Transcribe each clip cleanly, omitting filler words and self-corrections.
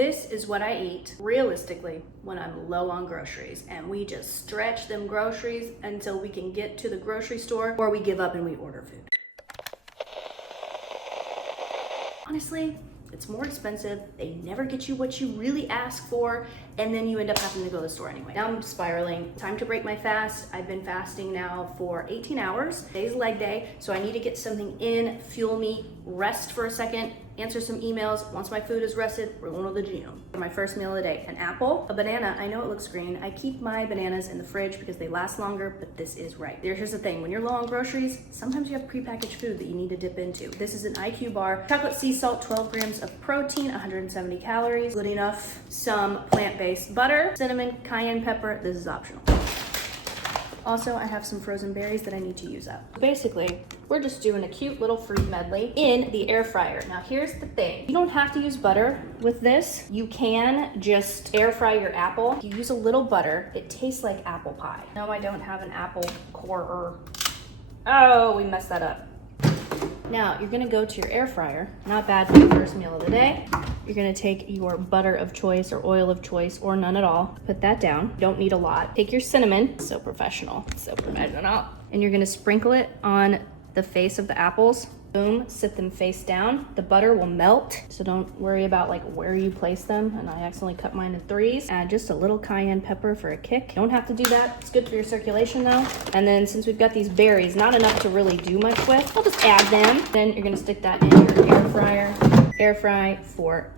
This is what I eat realistically when I'm low on groceries, and we just stretch them groceries until we can get to the grocery store, or we give up and we order food. Honestly, it's more expensive. They never get you what you really ask for, and then you end up having to go to the store anyway. Now I'm spiraling. Time to break my fast. I've been fasting now for 18 hours. Today's leg day, so I need to get something in, fuel me, rest for a second, answer some emails. Once my food is rested, we're going to the gym. For my first meal of the day, an apple, a banana. I know it looks green. I keep my bananas in the fridge because they last longer, but this is right. Here's the thing, when you're low on groceries, sometimes you have prepackaged food that you need to dip into. This is an IQ bar, chocolate sea salt, 12 grams of protein, 170 calories, good enough. Some plant-based butter, cinnamon, cayenne pepper. This is optional. Also, I have some frozen berries that I need to use up. Basically, we're just doing a cute little fruit medley in the air fryer. Now, here's the thing. You don't have to use butter with this. You can just air fry your apple. If you use a little butter, it tastes like apple pie. No, I don't have an apple core. Oh, we messed that up. Now, you're gonna go to your air fryer. Not bad for the first meal of the day. You're gonna take your butter of choice or oil of choice or none at all. Put that down. Don't need a lot. Take your cinnamon. So professional. So professional. And you're gonna sprinkle it on the face of the apples. Boom, sit them face down. The butter will melt, so don't worry about like where you place them. And I accidentally cut mine in threes. Add just a little cayenne pepper for a kick. You don't have to do that. It's good for your circulation though. And then since we've got these berries, not enough to really do much with, I'll just add them. Then you're gonna stick that in your air fryer. Air fry for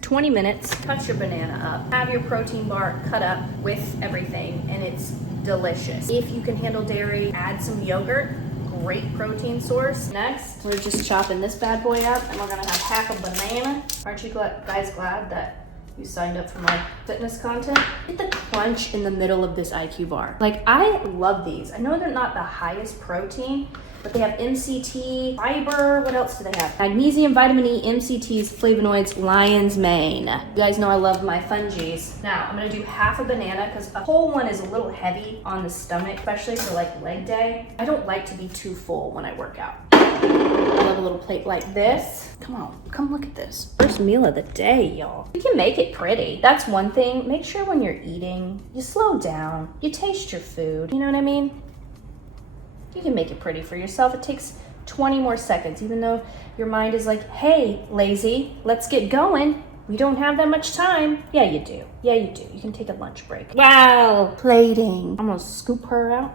20 minutes. Cut your banana up. Have your protein bar cut up with everything, and it's delicious. If you can handle dairy, add some yogurt. Great protein source. Next, we're just chopping this bad boy up, and we're gonna have half a banana. Aren't you guys glad that you signed up for my fitness content? Get the crunch in the middle of this IQ bar. Like, I love these. I know they're not the highest protein, but they have MCT, fiber, what else do they have? Magnesium, vitamin E, MCTs, flavonoids, lion's mane. You guys know I love my fungies. Now, I'm gonna do half a banana because a whole one is a little heavy on the stomach, especially for like leg day. I don't like to be too full when I work out. I love a little plate like this. Come on, come look at this. First meal of the day, y'all. You can make it pretty. That's one thing. Make sure when you're eating, you slow down, you taste your food. You know what I mean? You can make it pretty for yourself. It takes 20 more seconds, even though your mind is like, hey, lazy, let's get going. We don't have that much time. Yeah, you do. Yeah, you do. You can take a lunch break. Wow, plating. I'm gonna scoop her out.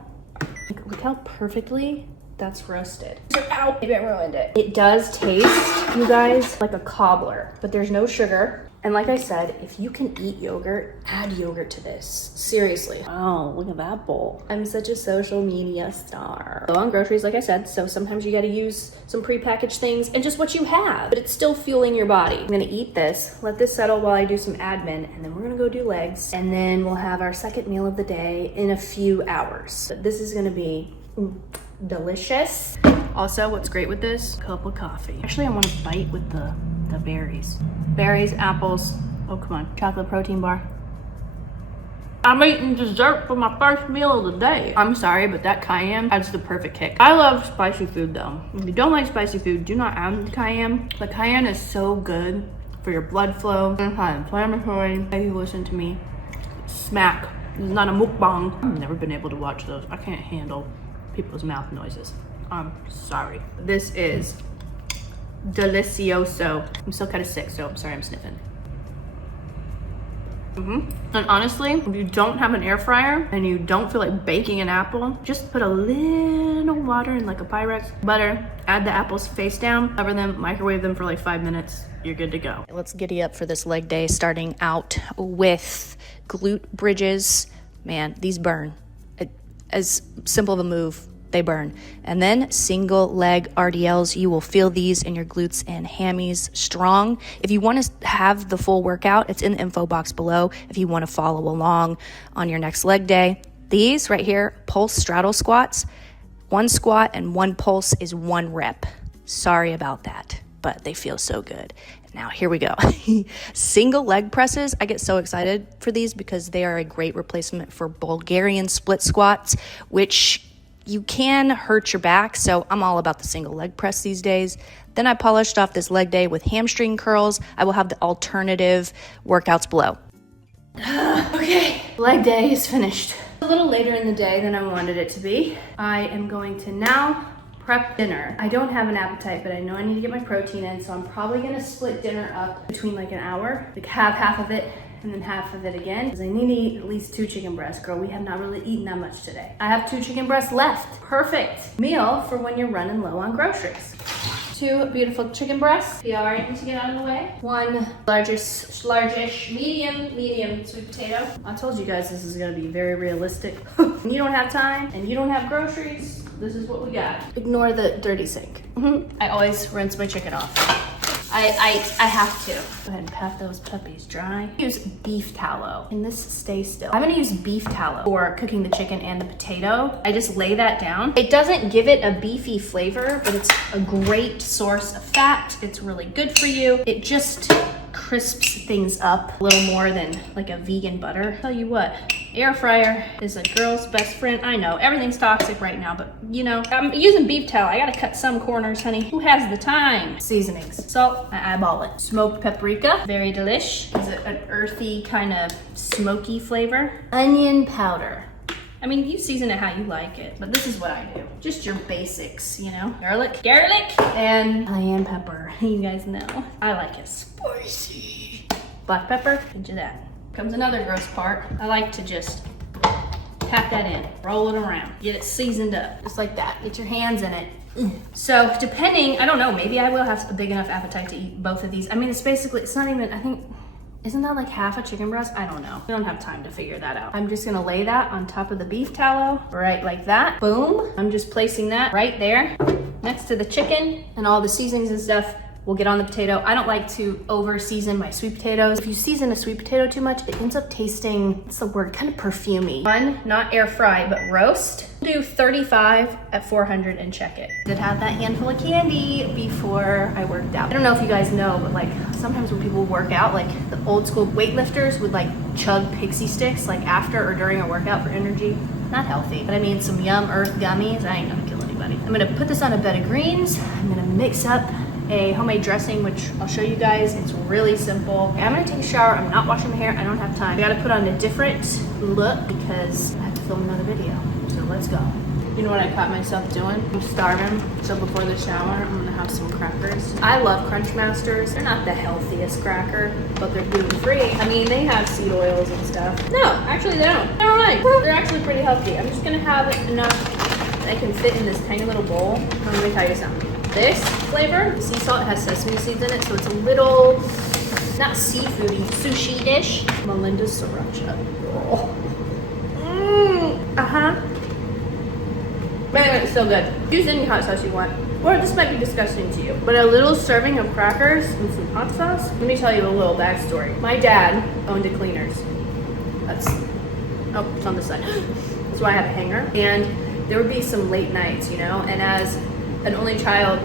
Look how perfectly that's roasted. Ow, maybe I ruined it. It does taste, you guys, like a cobbler, but there's no sugar. And like I said, if you can eat yogurt, add yogurt to this. Seriously. Oh, look at that bowl. I'm such a social media star. Low on groceries, like I said, so sometimes you gotta use some prepackaged things and just what you have, but it's still fueling your body. I'm gonna eat this, let this settle while I do some admin, and then we're gonna go do legs, and then we'll have our second meal of the day in a few hours. But this is gonna be delicious. Also, what's great with this? Cup of coffee. Actually, I want to bite with the berries. Berries, apples. Oh, come on. Chocolate protein bar. I'm eating dessert for my first meal of the day. I'm sorry, but that cayenne adds the perfect kick. I love spicy food though. If you don't like spicy food, do not add cayenne. The cayenne is so good for your blood flow. Anti-inflammatory. If you listen to me smack. This is not a mukbang. I've never been able to watch those. I can't handle people's mouth noises. I'm sorry. This is delicioso. I'm still kind of sick, so I'm sorry I'm sniffing. And honestly, if you don't have an air fryer and you don't feel like baking an apple, just put a little water in like a Pyrex, butter, add the apples face down, cover them, microwave them for like 5 minutes. You're good to go. Let's giddy up for this leg day, starting out with glute bridges. Man, these burn. As simple of a move, they burn. And then single leg RDLs. You will feel these in your glutes and hammies strong. If you want to have the full workout, it's in the info box below if you want to follow along on your next leg day. These right here, pulse straddle squats. 1 squat and 1 pulse is 1 rep. Sorry about that, but they feel so good. Now, here we go. Single leg presses. I get so excited for these because they are a great replacement for Bulgarian split squats, which you can hurt your back. So I'm all about the single leg press these days. Then I polished off this leg day with hamstring curls. I will have the alternative workouts below. Okay, leg day is finished. A little later in the day than I wanted it to be. I am going to now prep dinner. I don't have an appetite, but I know I need to get my protein in, so I'm probably gonna split dinner up between like an hour, like have half of it and then half of it again, because I need to eat at least 2 chicken breasts. Girl, we have not really eaten that much today. I have 2 chicken breasts left. Perfect meal for when you're running low on groceries. 2 beautiful chicken breasts. Be all right to get out of the way. 1 largish, medium sweet potato. I told you guys this is gonna be very realistic. When you don't have time and you don't have groceries, this is what we got. Ignore the dirty sink. I always rinse my chicken off. I have to. Go ahead and pat those puppies dry. Use beef tallow. Can this stay still? I'm gonna use beef tallow for cooking the chicken and the potato. I just lay that down. It doesn't give it a beefy flavor, but it's a great source of fat. It's really good for you. It just crisps things up a little more than like a vegan butter. Tell you what, air fryer is a girl's best friend. I know everything's toxic right now, but you know, I'm using beef tallow. I gotta cut some corners, honey. Who has the time? Seasonings. Salt, I eyeball it. Smoked paprika, very delish. Gives it an earthy kind of smoky flavor. Onion powder. I mean, you season it how you like it, but this is what I do. Just your basics, you know? Garlic, and cayenne pepper. You guys know, I like it spicy. Black pepper, into that. Comes another gross part. I like to just tap that in, roll it around, get it seasoned up, just like that. Get your hands in it. So depending, I don't know, maybe I will have a big enough appetite to eat both of these. I mean, it's basically, it's not even, I think, isn't that like half a chicken breast? I don't know. We don't have time to figure that out. I'm just gonna lay that on top of the beef tallow, right like that. Boom. I'm just placing that right there next to the chicken, and all the seasonings and stuff will get on the potato. I don't like to over season my sweet potatoes. If you season a sweet potato too much, it ends up tasting, what's the word, kind of perfumey. 1, not air fry, but roast. Do 35 at 400 and check it. Did have that handful of candy before I worked out. I don't know if you guys know, but like sometimes when people work out, like the old school weightlifters would like chug pixie sticks like after or during a workout for energy. Not healthy, but I mean some Yum Earth gummies. I ain't gonna kill anybody. I'm gonna put this on a bed of greens. I'm gonna mix up a homemade dressing, which I'll show you guys. It's really simple. I'm gonna take a shower. I'm not washing my hair. I don't have time. I gotta put on a different look because I have to film another video. So let's go. You know what I caught myself doing? I'm starving, so before the shower, I'm gonna have some crackers. I love Crunch Masters. They're not the healthiest cracker, but they're gluten-free. I mean, they have seed oils and stuff. No, actually they don't. Never mind. They're actually pretty healthy. I'm just gonna have enough that I can fit in this tiny little bowl. Let me tell you something. This flavor, sea salt, has sesame seeds in it, so it's a little, not seafoody, sushi-ish. Melinda's sriracha. Oh. Man, it's so good. Use any hot sauce you want. Or this might be disgusting to you, but a little serving of crackers and some hot sauce. Let me tell you a little backstory. My dad owned a cleaners. That's, oh, it's on the side. That's why I have a hanger. And there would be some late nights, you know, and as an only child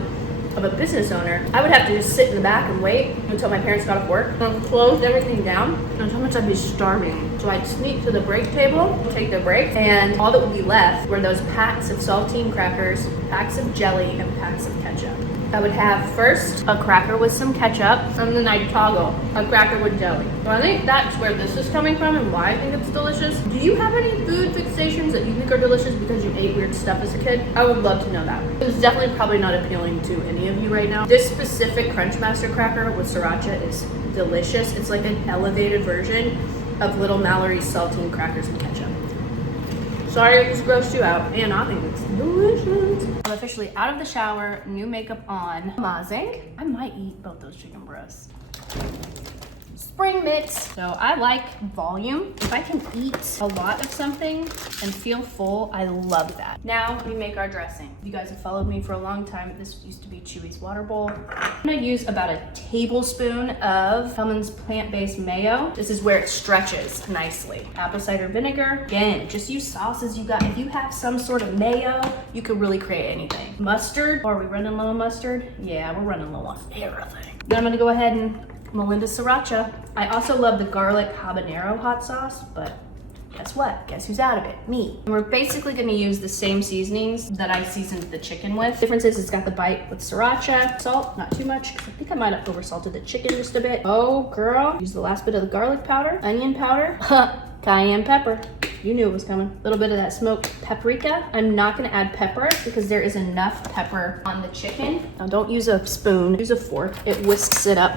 of a business owner, I would have to just sit in the back and wait until my parents got off work and close everything down. And sometimes I'd be starving. So I'd sneak to the break table, take the break, and all that would be left were those packs of saltine crackers, packs of jelly, and packs of ketchup. I would have first a cracker with some ketchup, and then I'd toggle a cracker with jelly. So I think that's where this is coming from and why I think it's delicious. Do you have any food fixations that you think are delicious because you ate weird stuff as a kid? I would love to know that. It's definitely probably not appealing to any of you right now. This specific Crunchmaster cracker with sriracha is delicious. It's like an elevated version of Little Mallory's saltine crackers and ketchup. Sorry if this grossed you out, and I think it's delicious. I'm officially out of the shower, new makeup on. Amazing. I might eat both those chicken breasts. Spring mix. So I like volume. If I can eat a lot of something and feel full, I love that. Now we make our dressing. You guys have followed me for a long time. This used to be Chewy's water bowl. I'm gonna use about a tablespoon of Hellmann's plant-based mayo. This is where it stretches nicely. Apple cider vinegar. Again, just use sauces you got. If you have some sort of mayo, you could really create anything. Mustard. Are we running low on mustard? Yeah, we're running low on everything. Then I'm gonna go ahead and Melinda's sriracha. I also love the garlic habanero hot sauce, but Guess what? Guess who's out of it? Me. And we're basically gonna use the same seasonings that I seasoned the chicken with. Difference is it's got the bite with sriracha, salt, not too much, because I think I might have oversalted the chicken just a bit. Oh, girl. Use the last bit of the garlic powder, onion powder, cayenne pepper. You knew it was coming. A little bit of that smoked paprika. I'm not gonna add pepper because there is enough pepper on the chicken. Now don't use a spoon, use a fork. It whisks it up.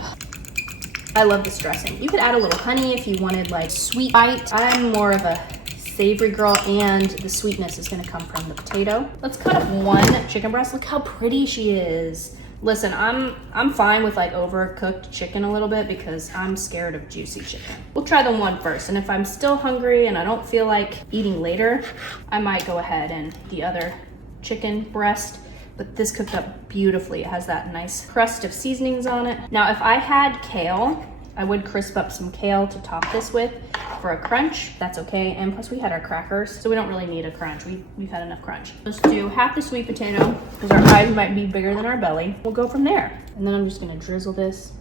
I love this dressing. You could add a little honey if you wanted like sweet bite. I'm more of a savory girl, and the sweetness is gonna come from the potato. Let's cut up one chicken breast. Look how pretty she is. Listen, I'm fine with like overcooked chicken a little bit because I'm scared of juicy chicken. We'll try the one first, and if I'm still hungry and I don't feel like eating later, I might go ahead and the other chicken breast. But this cooked up beautifully. It has that nice crust of seasonings on it. Now, if I had kale, I would crisp up some kale to top this with for a crunch. That's okay. And plus we had our crackers, so we don't really need a crunch. We've had enough crunch. Let's do half the sweet potato because our eyes might be bigger than our belly. We'll go from there. And then I'm just gonna drizzle this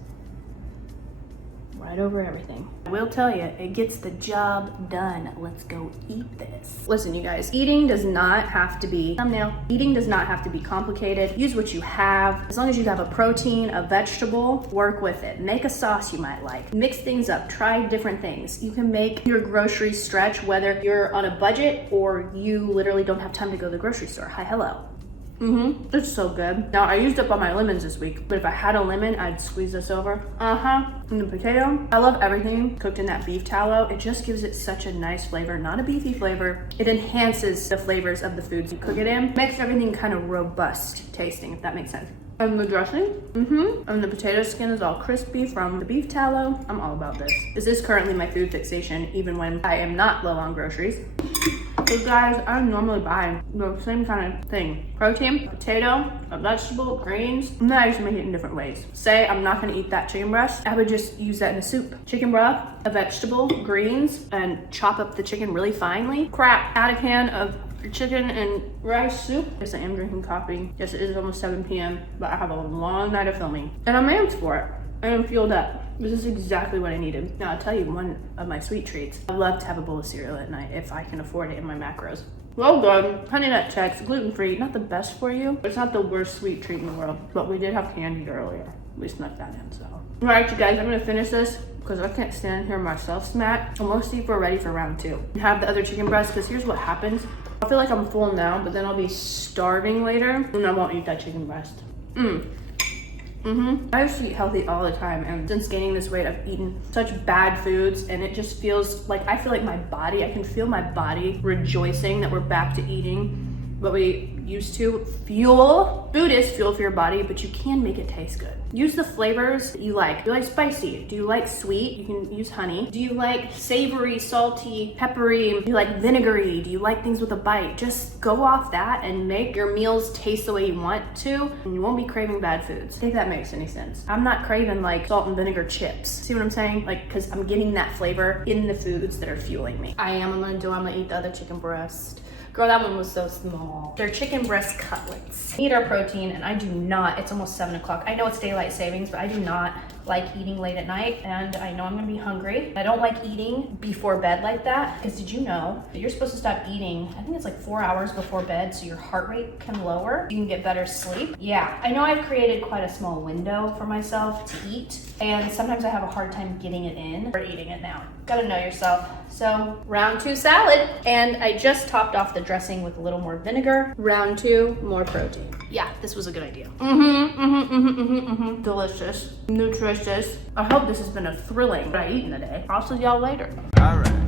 right over everything. I will tell you, it gets the job done. Let's go eat this. Listen, you guys, eating does not have to be, thumbnail, eating does not have to be complicated. Use what you have. As long as you have a protein, a vegetable, work with it. Make a sauce you might like. Mix things up, try different things. You can make your groceries stretch whether you're on a budget or you literally don't have time to go to the grocery store. Hi, hello. It's so good. Now, I used up all my lemons this week, but if I had a lemon, I'd squeeze this over. And the potato, I love everything cooked in that beef tallow. It just gives it such a nice flavor, not a beefy flavor. It enhances the flavors of the foods you cook it in. Makes everything kind of robust tasting, if that makes sense. And the dressing, and the potato skin is all crispy from the beef tallow. I'm all about this. This is currently my food fixation, even when I am not low on groceries. So guys, I normally buy the same kind of thing. Protein, potato, a vegetable, greens, and then I just make it in different ways. Say I'm not gonna eat that chicken breast, I would just use that in a soup. Chicken broth, a vegetable, greens, and chop up the chicken really finely. Add a can of chicken and rice soup. Yes, I am drinking coffee. Yes, it is almost 7 p.m., but I have a long night of filming. And I'm amped for it. I am fueled up. This is exactly what I needed. Now, I'll tell you one of my sweet treats. I love to have a bowl of cereal at night if I can afford it in my macros. Well done. Honey Nut Chex, gluten-free. Not the best for you, but it's not the worst sweet treat in the world. But we did have candy earlier. We snuck that in, so. All right, you guys, I'm gonna finish this because I can't stand here myself smack. And we'll see if we're ready for round 2. Have the other chicken breast, because here's what happens. I feel like I'm full now, but then I'll be starving later and I won't eat that chicken breast. I used to eat healthy all the time, and since gaining this weight, I've eaten such bad foods, and it just feels like, I feel like my body, I can feel my body rejoicing that we're back to eating what we used to. Fuel. Food is fuel for your body, but you can make it taste good. Use the flavors that you like. Do you like spicy? Do you like sweet? You can use honey. Do you like savory, salty, peppery? Do you like vinegary? Do you like things with a bite? Just go off that and make your meals taste the way you want to, and you won't be craving bad foods. If that makes any sense. I'm not craving like salt and vinegar chips. See what I'm saying? Like, because I'm getting that flavor in the foods that are fueling me. I'm gonna eat the other chicken breast. Girl, that one was so small. They're chicken breast cutlets. Eat our protein, and I do not, it's almost 7 o'clock. I know it's daylight savings, but I do not like eating late at night, and I know I'm gonna be hungry. I don't like eating before bed like that, because did you know that you're supposed to stop eating, I think it's like 4 hours before bed, so your heart rate can lower, you can get better sleep. Yeah, I know I've created quite a small window for myself to eat, and sometimes I have a hard time getting it in or eating it now. Gotta know yourself. So, round 2 salad, and I just topped off the dressing with a little more vinegar. Round 2, more protein. Yeah, this was a good idea. Delicious, nutritious. I hope this has been a thrilling what I eat in a day. I'll see y'all later. All right.